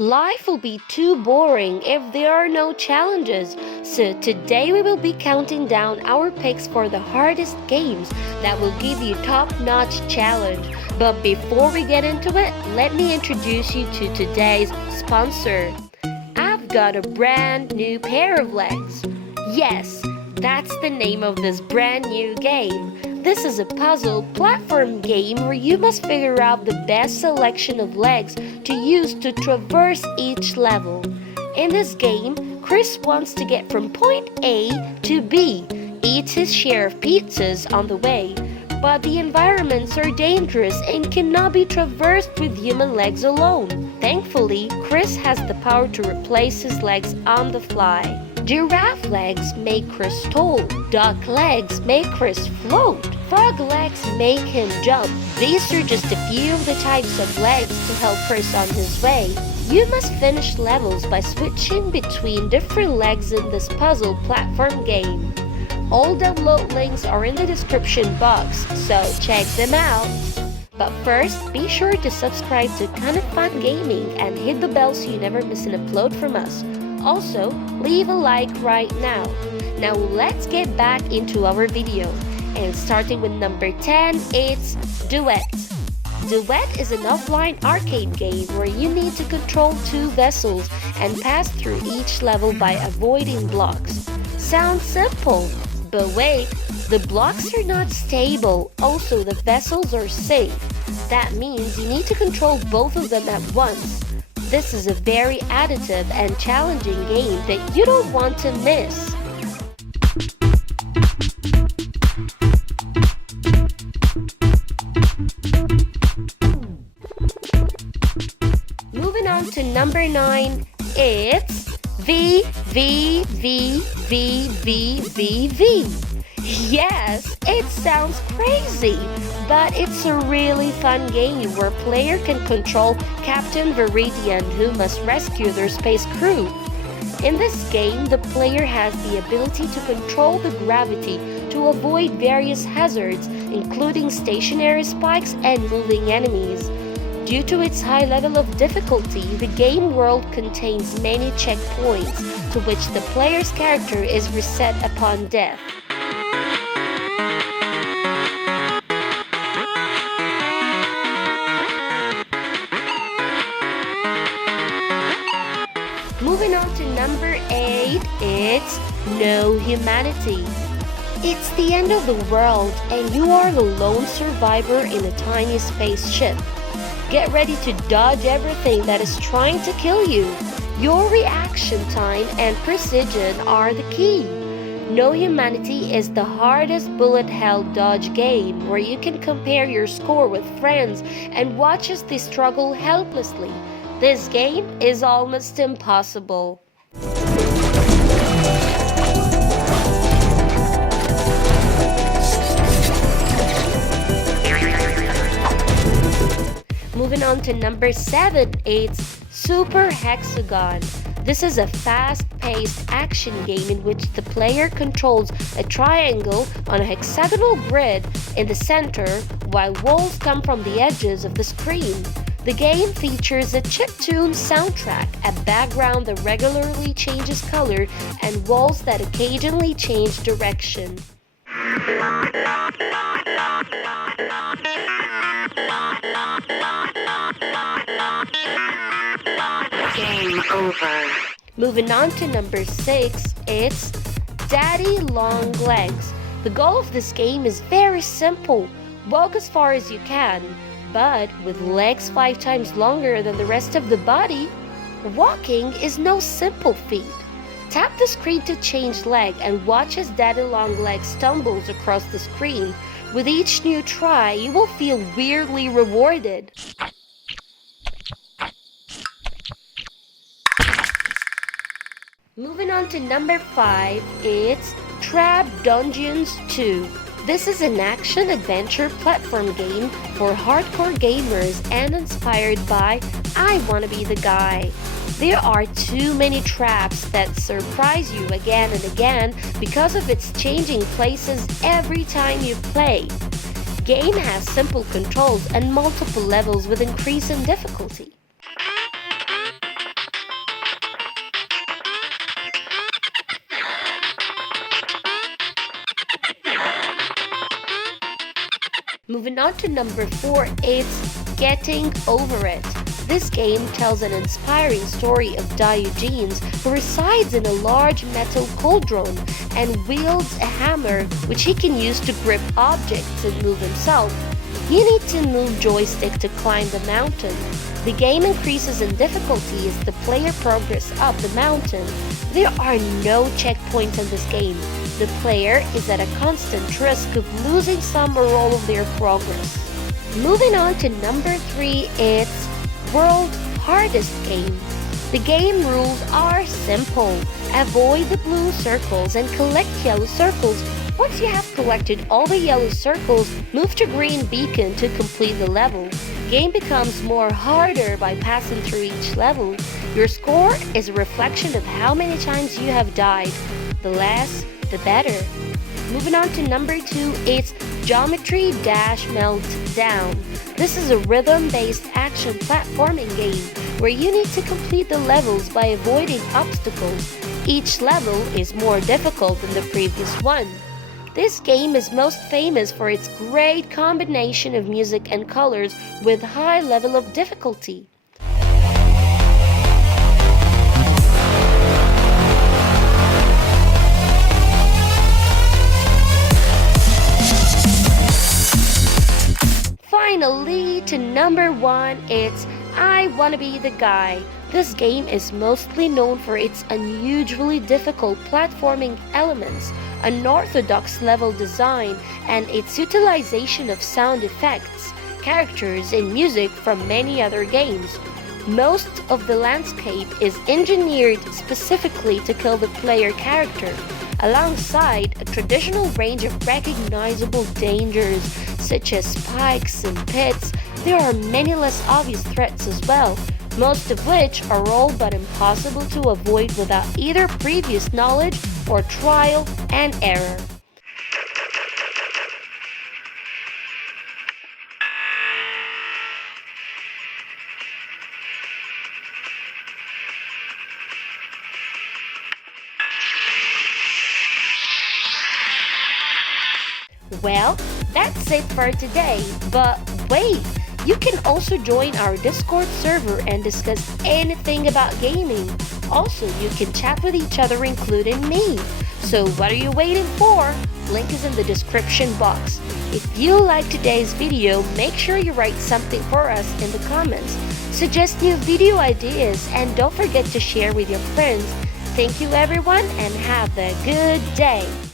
Life will be too boring if there are no challenges. So today we will be counting down our picks for the hardest games that will give you top-notch challenge. But before we get into it, let me introduce you to today's sponsor. I've got a brand new pair of legs. Yes, that's the name of this brand new game. This is a puzzle platform game where you must figure out the best selection of legs to use to traverse each level. In this game, Chris wants to get from point A to B, eats his share of pizzas on the way, but the environments are dangerous and cannot be traversed with human legs alone. Thankfully, Chris has the power to replace his legs on the fly. Giraffe legs make Chris tall. Duck legs make Chris float. Frog legs make him jump. These are just a few of the types of legs to help Chris on his way. You must finish levels by switching between different legs in this puzzle platform game. All download links are in the description box, so check them out. But first, be sure to subscribe to Kinda Fun Gaming and hit the bell so you never miss an upload from us. Also, leave a like right now. Now let's get back into our video. And starting with number 10, it's Duet. Duet is an offline arcade game where you need to control two vessels and pass through each level by avoiding blocks. Sounds simple, but wait, the blocks are not stable. Also, the vessels are safe. That means you need to control both of them at once. This is a very additive and challenging game that you don't want to miss. Moving on to number 9, it's VVVVVV. Yes, it sounds crazy, but it's a really fun game where player can control Captain Viridian who must rescue their space crew. In this game, the player has the ability to control the gravity to avoid various hazards, including stationary spikes and moving enemies. Due to its high level of difficulty, the game world contains many checkpoints to which the player's character is reset upon death. Moving on to number 8, it's No Humanity. It's the end of the world and you are the lone survivor in a tiny spaceship. Get ready to dodge everything that is trying to kill you. Your reaction time and precision are the key. No Humanity is the hardest bullet hell dodge game where you can compare your score with friends and watch as they struggle helplessly. This game is almost impossible. Moving on to number 7, it's Super Hexagon. This is a fast-paced action game in which the player controls a triangle on a hexagonal grid in the center while walls come from the edges of the screen. The game features a chiptune soundtrack, a background that regularly changes color, and walls that occasionally change direction. Game over. Moving on to number 6, it's Daddy Longlegs. The goal of this game is very simple. Walk as far as you can, but with legs 5 times longer than the rest of the body. Walking is no simple feat. Tap the screen to change leg and watch as Daddy Longlegs stumbles across the screen. With each new try, you will feel weirdly rewarded. Moving on to number 5, it's Trap Dungeons 2. This is an action-adventure platform game for hardcore gamers and inspired by I Wanna Be the Guy. There are too many traps that surprise you again and again because of its changing places every time you play. Game has simple controls and multiple levels with increasing difficulty. Moving on to number 4, it's Getting Over It. This game tells an inspiring story of Diogenes, who resides in a large metal cauldron and wields a hammer which he can use to grip objects and move himself. You need to move joystick to climb the mountain. The game increases in difficulty as the player progresses up the mountain. There are no checkpoints in this game. The player is at a constant risk of losing some or all of their progress. Moving on to number 3, it's World Hardest Game. The game rules are simple. Avoid the blue circles and collect yellow circles. Once you have collected all the yellow circles, move to green beacon to complete the level. Game becomes more harder by passing through each level. Your score is a reflection of how many times you have died. The less, the better. Moving on to number 2, it's Geometry Dash Meltdown. This is a rhythm-based action platforming game where you need to complete the levels by avoiding obstacles. Each level is more difficult than the previous one. This game is most famous for its great combination of music and colors with high level of difficulty. Finally, to number 1, it's I Wanna Be the Guy. This game is mostly known for its unusually difficult platforming elements, unorthodox level design, and its utilization of sound effects, characters, and music from many other games. Most of the landscape is engineered specifically to kill the player character, alongside a traditional range of recognizable dangers such as spikes and pits. There are many less obvious threats as well, most of which are all but impossible to avoid without either previous knowledge or trial and error. Well, that's it for today, but wait! You can also join our Discord server and discuss anything about gaming. Also, you can chat with each other, including me. So what are you waiting for? Link is in the description box. If you liked today's video, make sure you write something for us in the comments. Suggest new video ideas and don't forget to share with your friends. Thank you everyone and have a good day.